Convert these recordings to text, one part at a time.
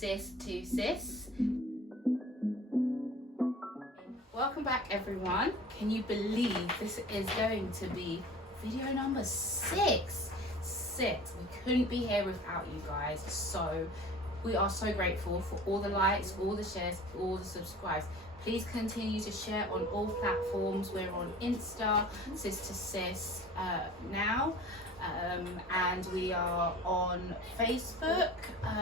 Sis to sis. Welcome back, everyone. Can you believe this is going to be video number 6? We couldn't be here without you guys. So we are so grateful for all the likes, all the shares, all the subscribes. Please continue to share on all platforms. We're on Insta, Sis to Sis now. And we are on Facebook.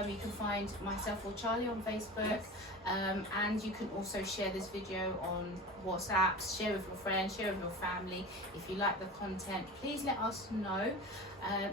You can find myself or Charlie on Facebook, and you can also share this video on WhatsApp, share with your friends, share with your family. If you like the content, please let us know.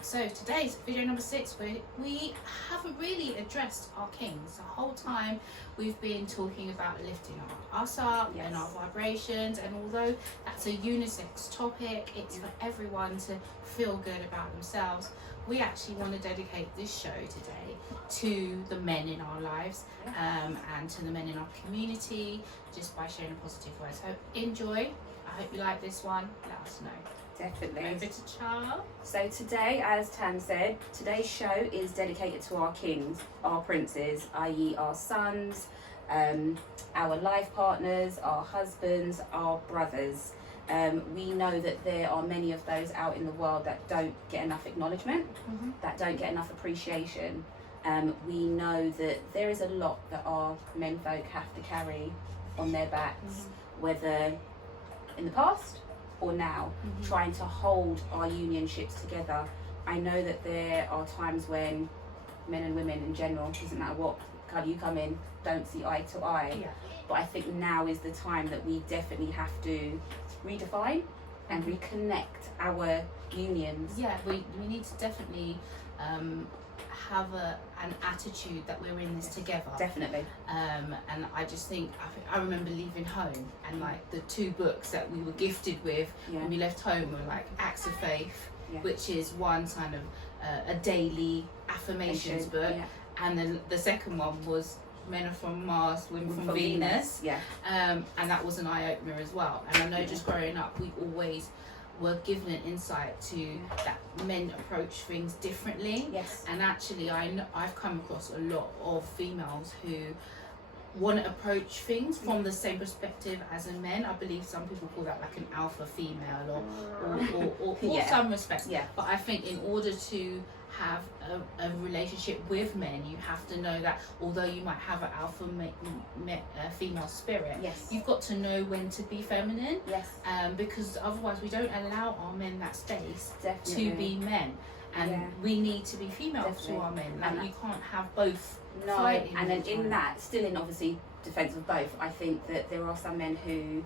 So today's video number 6, we haven't really addressed our kings. The whole time we've been talking about lifting us up and our vibrations, and although that's a unisex topic, it's for everyone to feel good about themselves. We actually want to dedicate this show today to the men in our lives, and to the men in our community, just by sharing a positive word. So enjoy. I hope you like this one. Let us know. Definitely. Over to Charles. So today, as Tan said, today's show is dedicated to our kings, our princes, i.e. our sons, our life partners, our husbands, our brothers. We know that there are many of those out in the world that don't get enough acknowledgement, that don't get enough appreciation. We know that there is a lot that our menfolk have to carry on their backs, whether in the past or now, trying to hold our unionships together. I know that there are times when men and women in general, doesn't matter what colour you come in, don't see eye to eye. But I think now is the time that we definitely have to redefine and reconnect our unions. We need to definitely have an attitude that we're in this together. Definitely. And I just think, I remember leaving home, and like the 2 books that we were gifted with when we left home were like Acts of Faith, which is one kind of a daily affirmations book, and then the second one was Men Are From Mars, Women From Venus. And that was an eye-opener as well. And I know just growing up, we always were given an insight to that men approach things differently. And actually I've come across a lot of females who want to approach things from the same perspective as a man. I believe some people call that like an alpha female or some respects. But I think in order to have a relationship with men, you have to know that although you might have an alpha female spirit, you've got to know when to be feminine, because otherwise we don't allow our men that space to be men, and we need to be females to our men. Like, you can't have both. And then in that, still in obviously defence of both, I think that there are some men who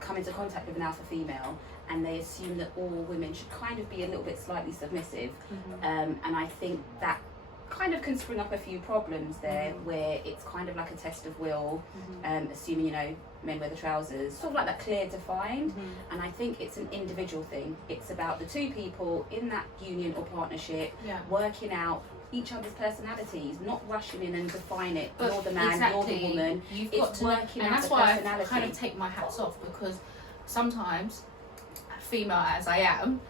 come into contact with an alpha female and they assume that all women should kind of be a little bit slightly submissive, and I think that kind of can spring up a few problems there, where it's kind of like a test of will, assuming, you know, men wear the trousers, sort of like that clear defined. And I think it's an individual thing. It's about the 2 people in that union or partnership working out each other's personalities, not rushing in and define it. You're the man, you're the woman. You've it's got to working and out that's the why personality. I kind of take my hats off, because sometimes, female as I am,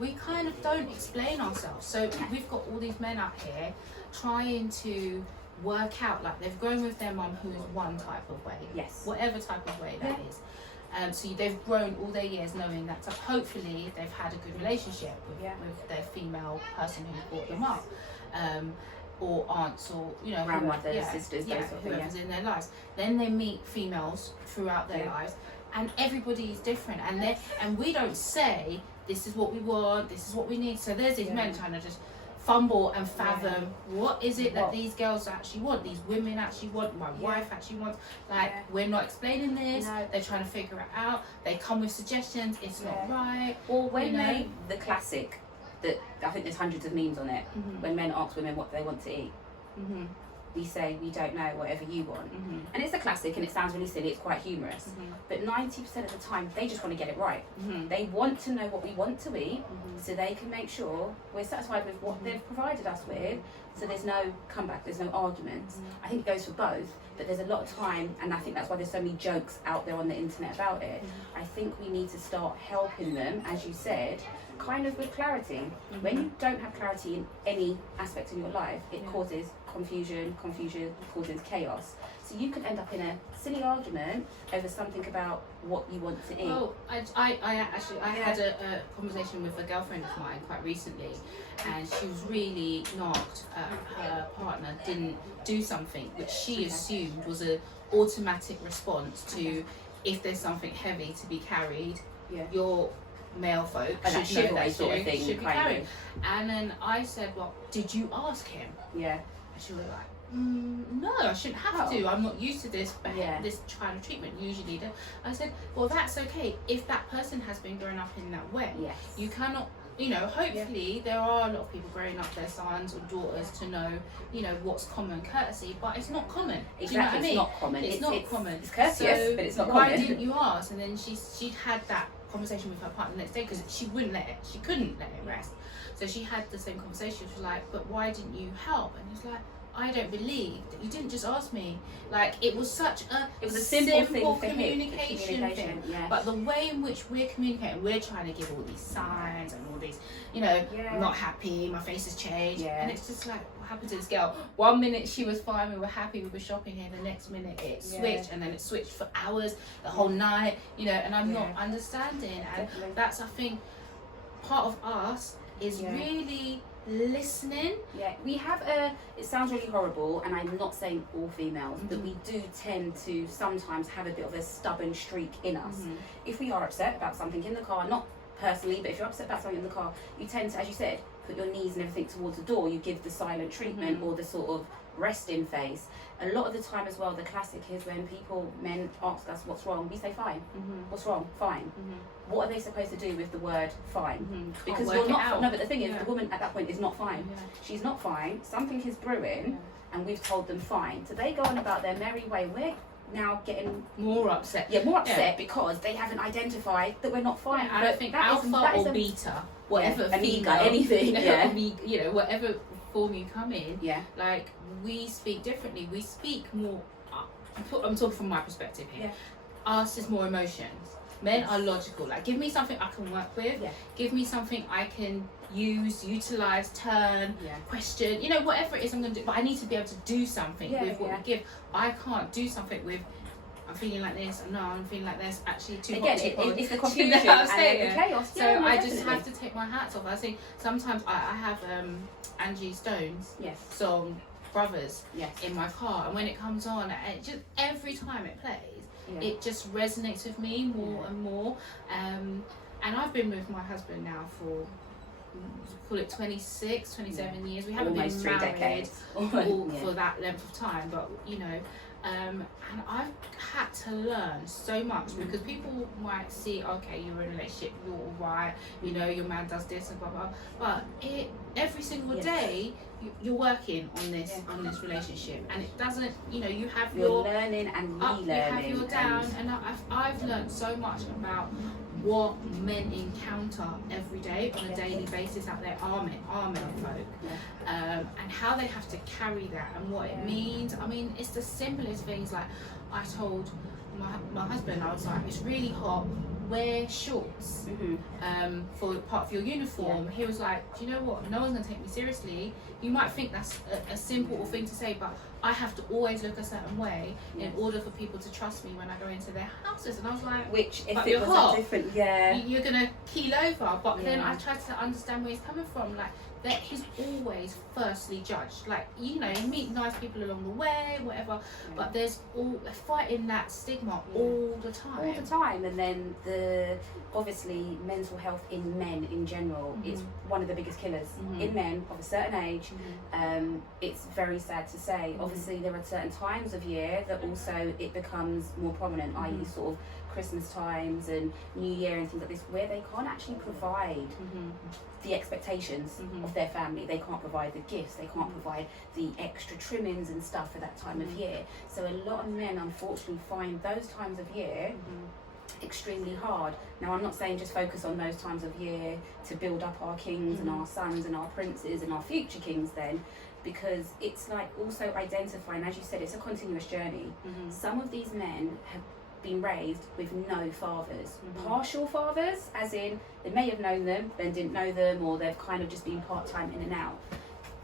we kind of don't explain ourselves. So we've got all these men out here trying to work out, like they've grown with their mum who is one type of way, whatever type of way that is. So they've grown all their years knowing that, so hopefully they've had a good relationship with their female person who brought them up, or aunts, or grandmothers, sisters, whoever's in their lives. Then they meet females throughout their lives, and everybody is different, and we don't say this is what we want, this is what we need. So there's these men trying to just fumble and fathom what is it that these girls actually want, these women actually want, my wife actually wants. Like, we're not explaining this. They're trying to figure it out. They come with suggestions. It's not right. Or when the classic, that I think there's hundreds of memes on it, when men ask women what they want to eat, we say, we don't know, whatever you want. And it's a classic, and it sounds really silly, it's quite humorous, but 90% of the time they just want to get it right. They want to know what we want to eat, so they can make sure we're satisfied with what they've provided us with, so there's no comeback, there's no arguments. I think it goes for both, but there's a lot of time, and I think that's why there's so many jokes out there on the internet about it. I think we need to start helping them, as you said, kind of with clarity. When you don't have clarity in any aspect of your life, it causes confusion causes chaos. So you could end up in a silly argument over something about what you want to eat. Oh, I actually had a conversation with a girlfriend of mine quite recently, and she was really knocked. Her partner didn't do something which she assumed was an automatic response to if there's something heavy to be carried. Your male folk should know that sort of thing should be carried. And then I said, well, did you ask him? Yeah. And she was like, no, I shouldn't have to. I'm not used to this this kind of treatment. Usually, I said, well, that's okay if that person has been growing up in that way. Yes. You cannot, you know. Hopefully, there are a lot of people growing up their sons or daughters to know, you know, what's common courtesy, but it's not common. Exactly, do you know what I mean? It's not common. It's not common. It's courteous, but it's not why common. didn't you ask? And then she'd had that conversation with her partner the next day because she couldn't let it rest. So she had the same conversation. She was like, but why didn't you help? And he was like, I don't believe that you didn't just ask me. Like, it was such a simple thing for communication thing. But the way in which we're communicating, we're trying to give all these signs and all these, you know, I'm not happy, my face has changed. And it's just like, what happened to this girl? 1 minute she was fine, we were happy, we were shopping here, the next minute it switched, and then it switched for hours, the whole night, you know, and I'm not understanding. And that's, I think, part of us is really listening. We have it sounds really horrible, and I'm not saying all females, but we do tend to sometimes have a bit of a stubborn streak in us. If we are upset about something in the car, not personally, but if you're upset about something in the car, you tend to, as you said, put your knees and everything towards the door. You give the silent treatment or the sort of resting face. A lot of the time as well, the classic is when men ask us what's wrong, we say fine. What's wrong? Fine. What are they supposed to do with the word fine? Because you're not. No, but the thing is, the woman at that point is not fine. She's not fine. Something is brewing, and we've told them fine. So they go on about their merry way. We're now getting more upset. Because they haven't identified that we're not fine. I don't think alpha or beta, whatever amiga, anything. You know, whatever form you come in. Like, we speak differently. We speak more. I'm talking from my perspective here. Ours is more emotions. Men are logical. Like, give me something I can work with. Give me something I can use, utilize, turn, question. You know, whatever it is I'm going to do. But I need to be able to do something with what we give. I can't do something with, I'm feeling like this. No, I'm feeling like this. Actually, too hot, too cold. It's the confusion and the chaos. So I just have to take my hats off. I think sometimes I have Angie Stone's song Brothers in my car, and when it comes on, and just every time it plays, it just resonates with me more and more. And I've been with my husband now for, call it 26, 27 years. We haven't almost been married 3 decades for that length of time, but you know, and I've had to learn so much because people might see, okay, you're in a relationship, you're all right, you know, your man does this and blah blah, but every single day you're working on this relationship, and it doesn't, you know, you have you're learning and relearning, you have your down, and I've learned so much about what men encounter every day on a daily basis out there, are men folk, and how they have to carry that and what it means. I mean, it's the simplest things. Like, I told my husband, I was like, it's really hot, wear shorts for part of your uniform. He was like, do you know what, no one's gonna take me seriously. You might think that's a simple thing to say, but I have to always look a certain way in order for people to trust me when I go into their houses. And I was like, which if but it was hot, different, you're gonna keel over. But then I tried to understand where he's coming from, like that he's always firstly judged. Like, you know, you meet nice people along the way, whatever, but there's all fighting that stigma all the time. And then obviously mental health in men in general is one of the biggest killers in men of a certain age. It's very sad to say. Obviously there are certain times of year that also it becomes more prominent, i.e. sort of Christmas times and New Year and things like this, where they can't actually provide the expectations of their family. They can't provide the gifts, they can't provide the extra trimmings and stuff for that time of year. So a lot of men unfortunately find those times of year extremely hard. Now, I'm not saying just focus on those times of year to build up our kings and our sons and our princes and our future kings then, because it's like also identifying, as you said, it's a continuous journey. Some of these men have been raised with no fathers. Partial fathers, as in they may have known them, then didn't know them, or they've kind of just been part-time in and out.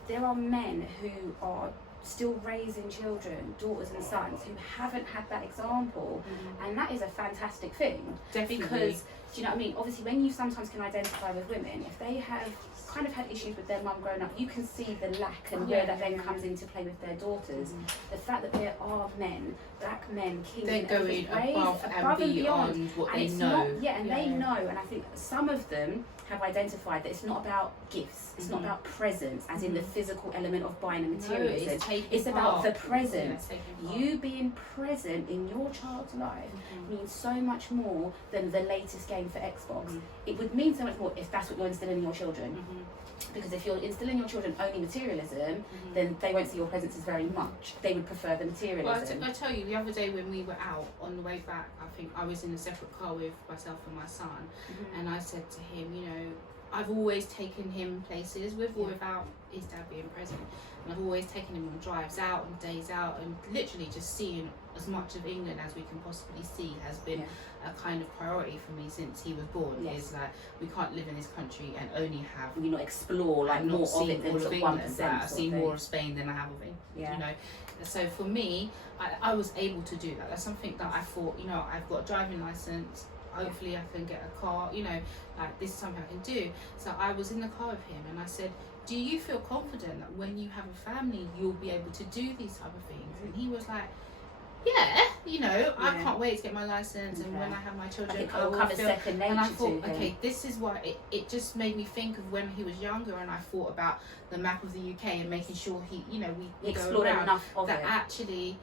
There are men who are still raising children, daughters and sons, who haven't had that example, and that is a fantastic thing. Definitely. Because, do you know what I mean? Obviously, when you sometimes can identify with women, if they have kind of had issues with their mum growing up, you can see the lack and where that then comes into play with their daughters. The fact that there are men, black men, kings, they're going above and beyond what and they it's know. Not, yeah, and they know, and I think some of them have identified that it's not about gifts, it's not about presents, as in the physical element of buying a materialism. It's about the present. You being present in your child's life means so much more than the latest game for Xbox. It would mean so much more if that's what you're instilling in your children. Because if you're instilling your children only materialism, then they won't see your presence as very much. They would prefer the materialism. Well, I tell you, the other day when we were out on the way back, I think I was in a separate car with myself and my son, and I said to him, you know, I've always taken him places with or without his dad being present, and I've always taken him on drives out and days out, and literally just seeing as much of England as we can possibly see has been a kind of priority for me since he was born. Is like, we can't live in this country and only have not explore like more of it than all of sort of England. 1%. I've seen more of Spain than I have of England. You know, so for me, I was able to do that. That's something that I thought, you know, I've got a driving license. Hopefully I can get a car, you know, like this is something I can do. So I was in the car with him and I said, do you feel confident that when you have a family, you'll be able to do these type of things? And he was like, yeah, you know, I can't wait to get my license, and when I have my children, I will come as second nature. And I thought, okay, this is what it just made me think of when he was younger, and I thought about the map of the UK and making sure he, you know, we explored go around enough of that it. Actually,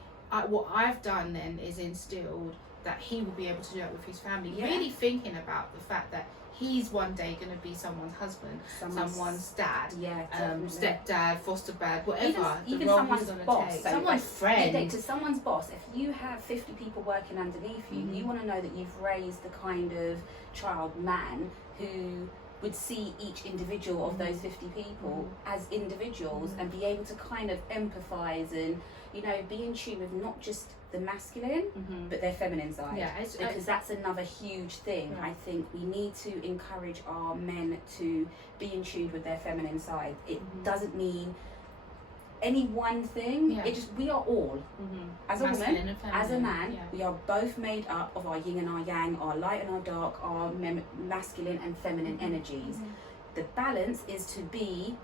what I've done then is instilled that he will be able to do that with his family. Really thinking about the fact that he's one day going to be someone's husband, someone's dad, stepdad, foster dad, whatever. Even someone's boss, someone's friend. To someone's boss, if you have 50 people working underneath you, you want to know that you've raised the kind of child man who would see each individual of those 50 people as individuals and be able to kind of empathize and, you know, be in tune with not just the masculine but their feminine side, because that's another huge thing. I think we need to encourage our men to be in tune with their feminine side. It doesn't mean any one thing. It just, we are all as a woman, as a man, we are both made up of our yin and our yang, our light and our dark, our masculine and feminine energies. The balance is to be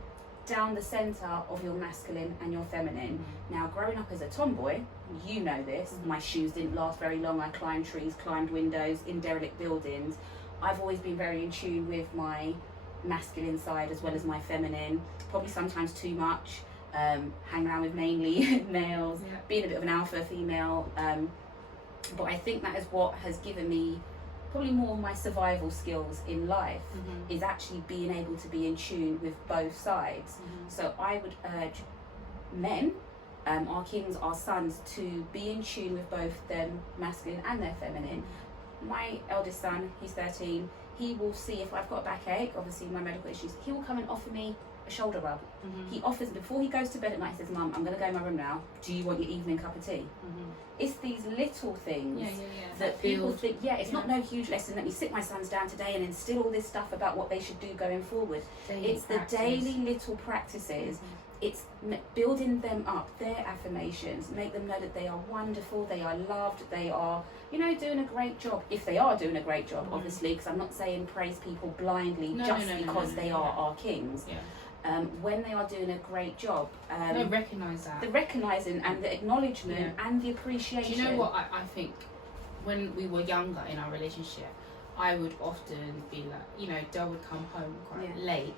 down the center of your masculine and your feminine. Now, growing up as a tomboy, you know this, my shoes didn't last very long. I climbed trees, climbed windows in derelict buildings. I've always been very in tune with my masculine side as well as my feminine, probably sometimes too much. Hang around with mainly males, being a bit of an alpha female, but I think that is what has given me probably more of my survival skills in life, is actually being able to be in tune with both sides. So I would urge men, our kings, our sons, to be in tune with both their masculine and their feminine. My eldest son, he's 13, he will see if I've got a backache, obviously my medical issues, he will come and offer me a shoulder rub. He offers, before he goes to bed at night, he says, Mum, I'm going to go in my room now, do you want your evening cup of tea? It's these little things that people think, it's not no huge lesson, let me sit my sons down today and instill all this stuff about what they should do going forward. It's the daily little practices. It's building them up, their affirmations, make them know that they are wonderful, they are loved, they are, you know, doing a great job. If they are doing a great job, obviously, because I'm not saying praise people blindly because they are our kings. When they are doing a great job, recognise that. The recognising and the acknowledgement and the appreciation. Do you know what I think? When we were younger in our relationship, I would often be like, you know, Del would come home quite late,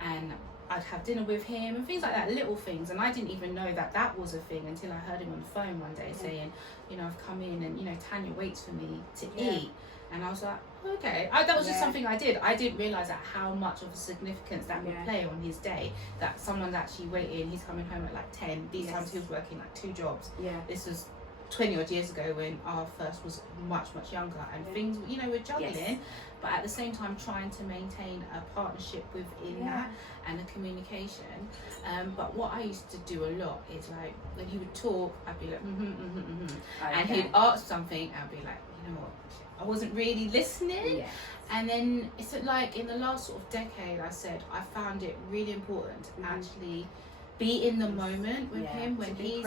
and I'd have dinner with him and things like that, little things, and I didn't even know that that was a thing until I heard him on the phone one day saying, you know, I've come in and, you know, Tanya waits for me to eat, and I was like, okay, that was just something I did. I didn't realise that how much of a significance that would play on his day, that someone's actually waiting, he's coming home at like 10, these times he was working like 2 jobs, this was 20 odd years ago when our first was much younger, and things, you know, we're juggling. Yes. But at the same time trying to maintain a partnership within that and a communication. But what I used to do a lot is, like, when he would talk, I'd be like, Okay. and he'd ask something, I'd be like, you know what, I wasn't really listening. Yes. And then it's like in the last sort of decade, I said, I found it really important to actually be in the moment with him, when he's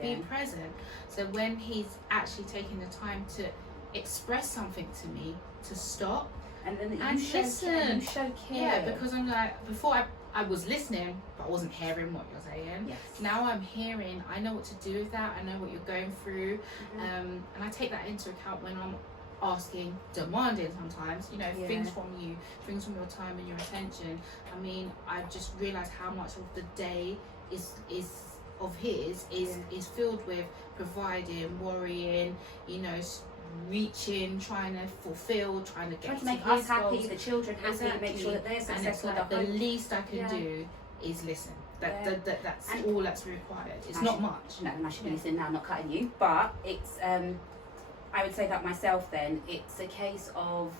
be present. So when he's actually taking the time to express something to me, to stop and then and listen. You show care. Yeah, because I'm like, before I was listening, but I wasn't hearing what you're saying. Yes. Now I'm hearing, I know what to do with that, I know what you're going through. And I take that into account when I'm asking, demanding sometimes, you know, things from you, things from your time and your attention. I mean, I've just realised how much of the day is filled with providing, worrying, you know, reaching, trying to fulfill, trying to make us happy, the children happy, exactly. Make sure that they're successful. And it's like the least I can do is listen. That's all that's required. It's not much. No, and I should be listening now, not cutting you. But it's I would say that myself then, it's a case of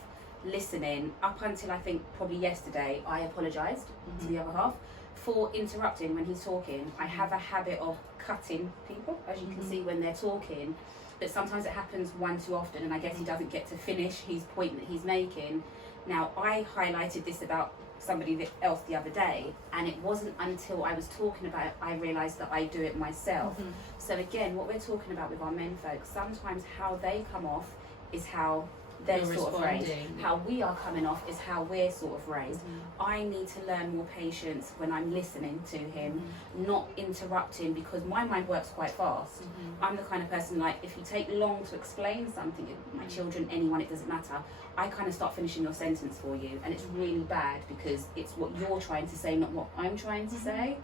listening. Up until I think probably yesterday, I apologised to the other half for interrupting when he's talking. I have a habit of cutting people, as you can see when they're talking, but sometimes it happens one too often, and I guess he doesn't get to finish his point that he's making. Now, I highlighted this about somebody else the other day, and it wasn't until I was talking about it I realised that I do it myself. So again, what we're talking about with our men folks, sometimes how they come off is how they're sort of raised. How we are coming off is how we're sort of raised. I need to learn more patience when I'm listening to him, not interrupting, because my mind works quite fast. I'm the kind of person, like, if you take long to explain something, my children, anyone, it doesn't matter, I kind of start finishing your sentence for you, and it's really bad because it's what you're trying to say, not what I'm trying to say.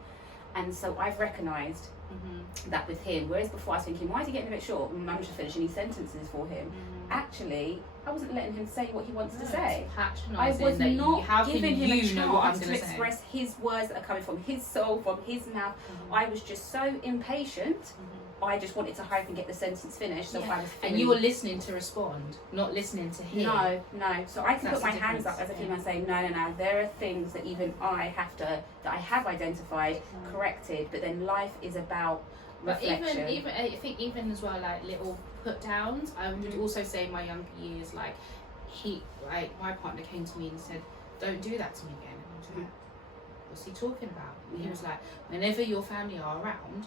And so I've recognised that with him, whereas before I was thinking, why is he getting a bit short? I'm just finishing these sentences for him. Actually, I wasn't letting him say what he wants to say. I was not giving him a chance to express his words that are coming from his soul, from his mouth. I was just so impatient. I just wanted to hurry up and get the sentence finished. So I was feeling... And you were listening to respond, not listening to hear. No. So I can put my hands up as a female and say, no. There are things that even I have identified, corrected, but then life is about reflection. But even I think even as well, like little put downs. I would also say in my younger years, like my partner came to me and said, "Don't do that to me again." And I was like, what's he talking about? And he was like, whenever your family are around,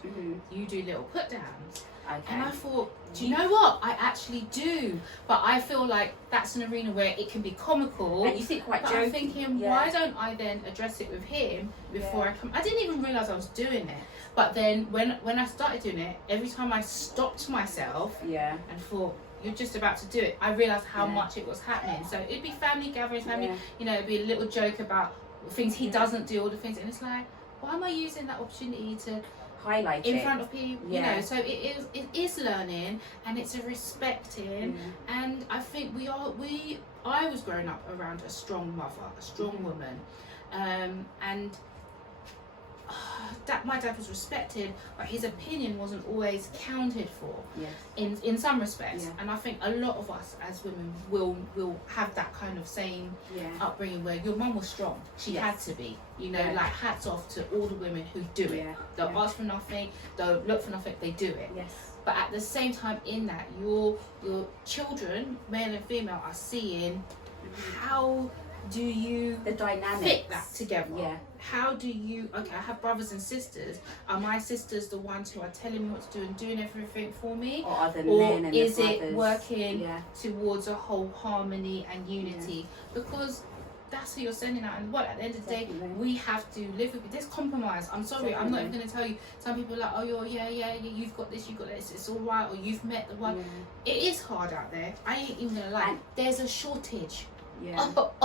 you do little put downs. And I thought, do you know what? I actually do. But I feel like that's an arena where it can be comical. And you think quite joking. I'm thinking, why don't I then address it with him before I come? I didn't even realise I was doing it. But then when I started doing it, every time I stopped myself and thought, you're just about to do it, I realised how much it was happening. So it'd be family gatherings, you know, it'd be a little joke about things he doesn't do, all the things, and it's like, why am I using that opportunity to highlight in it front of people? You know, so it is learning, and it's a respecting, and I think I was growing up around a strong mother, a strong woman, and that my dad was respected, but his opinion wasn't always counted for in some respects. And I think a lot of us as women will have that kind of same upbringing where your mum was strong, she had to be, you know, like hats off to all the women who do it. Don't ask for nothing, don't look for nothing, they do it. But at the same time, in that, your children, male and female, are seeing how do you the dynamics fit that together. How do you I have brothers and sisters. Are my sisters the ones who are telling me what to do and doing everything for me, or are the men and is the it working towards a whole harmony and unity? Because that's who you're sending out. And at the end of the day, we have to live with this compromise. I'm sorry, I'm not even going to tell you. Some people are like, oh, you've got this, it's all right, or you've met the one. It is hard out there. I ain't even going to lie. There's a shortage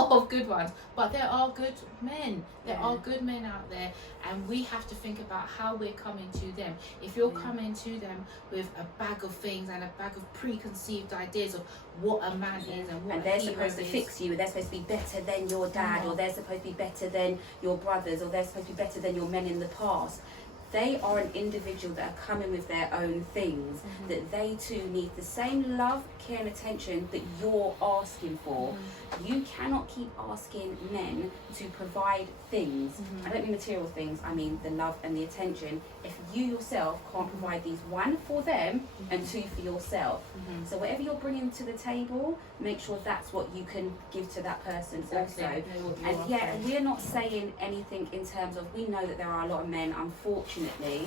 of good ones, but there are good men. There are good men out there, and we have to think about how we're coming to them. If you're coming to them with a bag of things and a bag of preconceived ideas of what a man is and what they're supposed to fix you, they're supposed to be better than your dad, or they're supposed to be better than your brothers, or they're supposed to be better than your men in the past. they are an individual that are coming with their own things, that they too need the same love, care and attention that you're asking for. You cannot keep asking men to provide things. I don't mean material things, I mean the love and the attention. If you yourself can't provide these, one, for them, and two, for yourself. So whatever you're bringing to the table, make sure that's what you can give to that person also. And yeah, we're not saying anything in terms of, we know that there are a lot of men, unfortunately,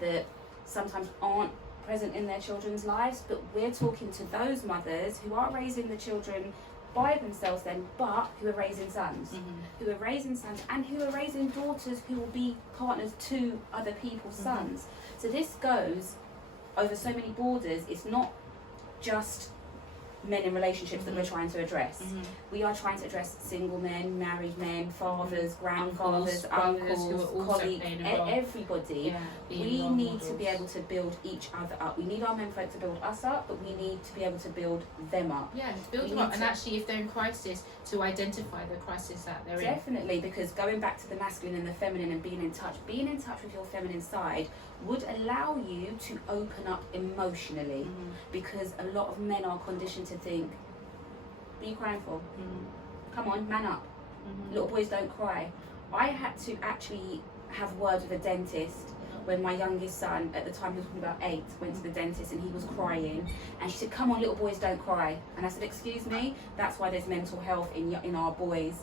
that sometimes aren't present in their children's lives, but we're talking to those mothers who are raising the children by themselves then, but who are raising sons, who are raising sons, and who are raising daughters who will be partners to other people's sons. So this goes over so many borders. It's not just men in relationships that we're trying to address. We are trying to address single men, married men, fathers, grandfathers, uncles, colleagues, everybody. We need to be able to build each other up. We need our menfolk to build us up, but we need to be able to build them up. Yeah, build them up, and actually, if they're in crisis, to identify the crisis that they're in. Definitely, because going back to the masculine and the feminine and being in touch with your feminine side would allow you to open up emotionally, because a lot of men are conditioned to think, what are you crying for? Come on, man up. Little boys don't cry. I had to actually have words with a dentist when my youngest son, at the time he was probably about 8, went to the dentist and he was crying, and she said, come on, little boys don't cry. And I said, excuse me, that's why there's mental health in our boys.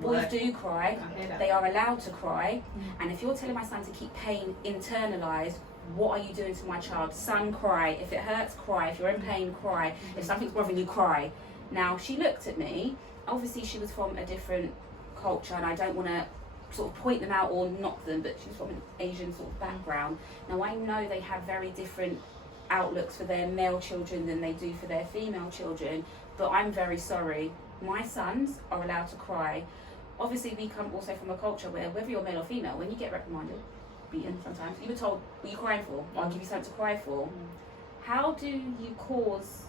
Boys do cry, they are allowed to cry, and if you're telling my son to keep pain internalized, what are you doing to my child? Son, cry. If it hurts, cry. If you're in pain, cry. If something's bothering you, cry. Now, she looked at me, obviously she was from a different culture, and I don't want to sort of point them out or knock them, but she's from an Asian sort of background. Now, I know they have very different outlooks for their male children than they do for their female children, but I'm very sorry. My sons are allowed to cry. Obviously, we come also from a culture where, whether you're male or female, when you get reprimanded, beaten sometimes, you were told, what are you crying for? I'll give you something to cry for. How do you cause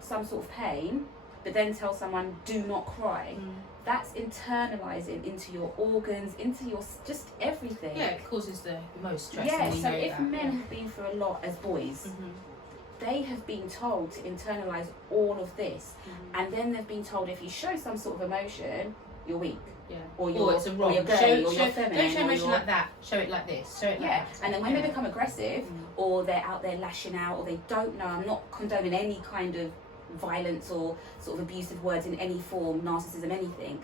some sort of pain, but then tell someone, do not cry? That's internalizing into your organs, into your just everything. Yeah, it causes the most stress. Yeah, so if men have been through a lot as boys, they have been told to internalize all of this, and then they've been told, if you show some sort of emotion, you're weak. Yeah. Or it's a wrong. Or you're gay, or you're feminine. Don't show emotion like that. Show it like this. Show it like that. And then when they become aggressive, or they're out there lashing out, or they don't know, I'm not condoning any kind of violence or sort of abusive words in any form, narcissism, anything.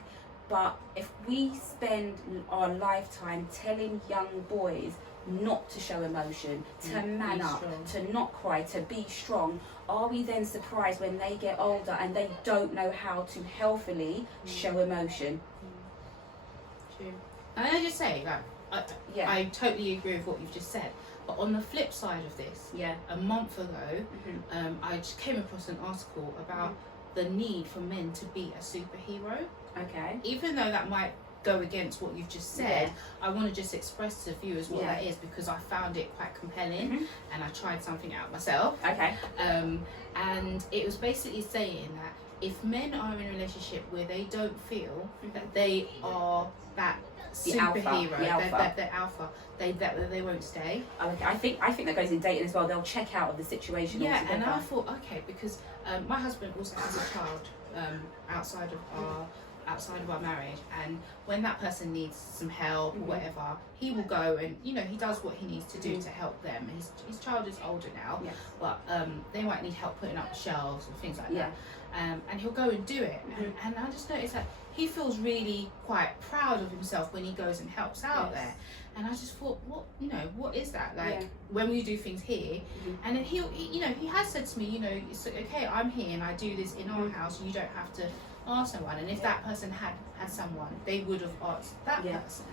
But if we spend our lifetime telling young boys not to show emotion, to man up, to not cry, to be strong, are we then surprised when they get older and they don't know how to healthily show emotion? True. And I just say, like, I totally agree with what you've just said. But on the flip side of this, a month ago, I just came across an article about the need for men to be a superhero. Okay. Even though that might go against what you've just said, I want to just express to the viewers what that is, because I found it quite compelling, and I tried something out myself. Okay. And it was basically saying that if men are in a relationship where they don't feel that they are that superhero, they're alpha, they won't stay. Okay. I think that goes in dating as well. They'll check out of the situation altogether. And I thought, okay, because my husband also has a child outside of our marriage, and when that person needs some help or whatever, he will go and he does what he needs to do to help them. His child is older now, but they might need help putting up shelves and things like that, and he'll go and do it. And I just noticed that he feels really quite proud of himself when he goes and helps out there. And I just thought, what is that like? When we do things here, and then he has said to me, it's okay, I'm here and I do this in our house. You don't have to ask someone. And if that person had someone, they would have asked that person.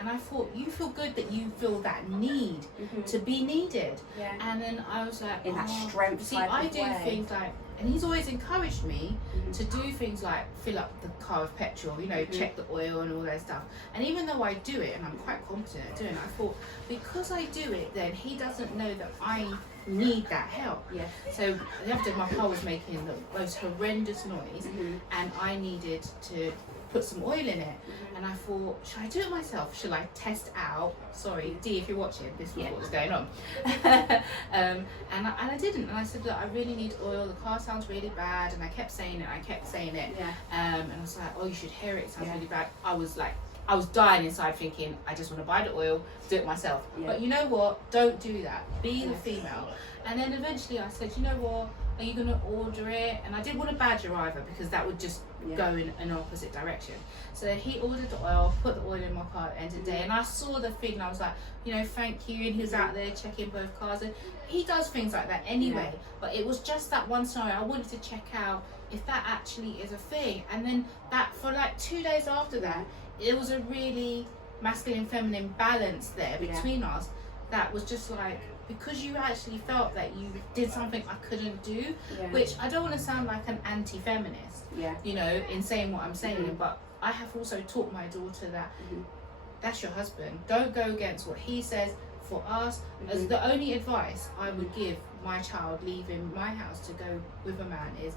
And I thought, you feel good that you feel that need to be needed. And then I was like, in that strength. See, I do things like, and he's always encouraged me to do things like fill up the car with petrol, check the oil and all that stuff. And even though I do it, and I'm quite competent at doing it, I thought, because I do it, then he doesn't know that I need that help. So the other day my car was making the most horrendous noise, and I needed to put some oil in it. And I thought, should I do it myself? Should I test out? Sorry, Dee, if you're watching, this is what was going on. And I didn't. And I said, look, I really need oil. The car sounds really bad. And I kept saying it. And I was like, oh, you should hear it. It sounds really bad. I was dying inside thinking, I just want to buy the oil, do it myself. But you know what? Don't do that. Be the female. And then eventually I said, you know what? Are you going to order it? And I didn't want to badger either, because that would just go in an opposite direction. So he ordered the oil, put the oil in my car at the end of the day, and I saw the thing and I was like, you know, thank you. And he was out there checking both cars, and he does things like that anyway. But it was just that one scenario. I wanted to check out if that actually is a thing. And then that for like 2 days after that, it was a really masculine feminine balance there between us that was just like, because you actually felt that you did something I couldn't do, which I don't want to sound like an anti-feminist, you know, in saying what I'm saying, but I have also taught my daughter that that's your husband. Don't go against what he says. For us, as the only advice I would give my child leaving my house to go with a man is,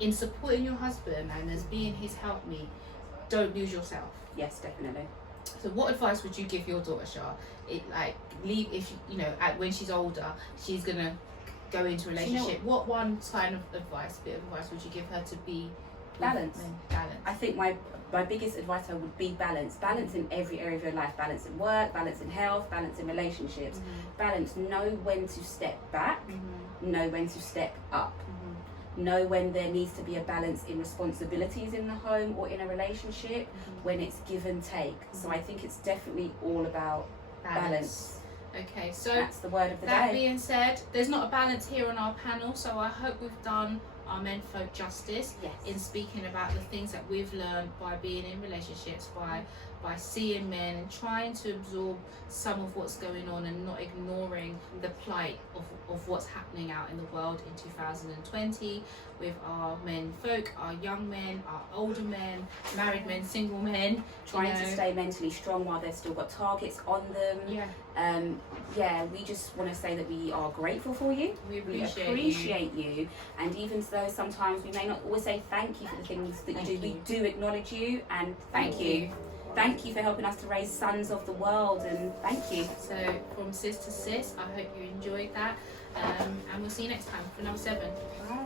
in supporting your husband and as being his helpmeet, don't lose yourself. Yes, definitely. So what advice would you give your daughter, Shah? Leave if you know, when she's older, she's gonna go into a relationship. What one kind of advice, bit of advice, would you give her to be balance? Balance. I think my biggest advice would be balance. Balance in every area of your life. Balance in work, balance in health, balance in relationships. Balance. Know when to step back. Know when to step up. Know when there needs to be a balance in responsibilities in the home or in a relationship, when it's give and take. So I think it's definitely all about balance. Okay, so that's the word of the day. That being said, there's not a balance here on our panel, so I hope we've done our menfolk justice in speaking about the things that we've learned by being in relationships, by seeing men and trying to absorb some of what's going on and not ignoring the plight of what's happening out in the world in 2020 with our men folk, our young men, our older men, married men, single men. Trying to stay mentally strong while they've still got targets on them. We just want to say that we are grateful for you. We appreciate you. And even though sometimes we may not always say thank you for the things that you do, we do acknowledge you and thank you. Thank you for helping us to raise sons of the world, and thank you. So from sis to sis, I hope you enjoyed that, and we'll see you next time for number 7. Bye.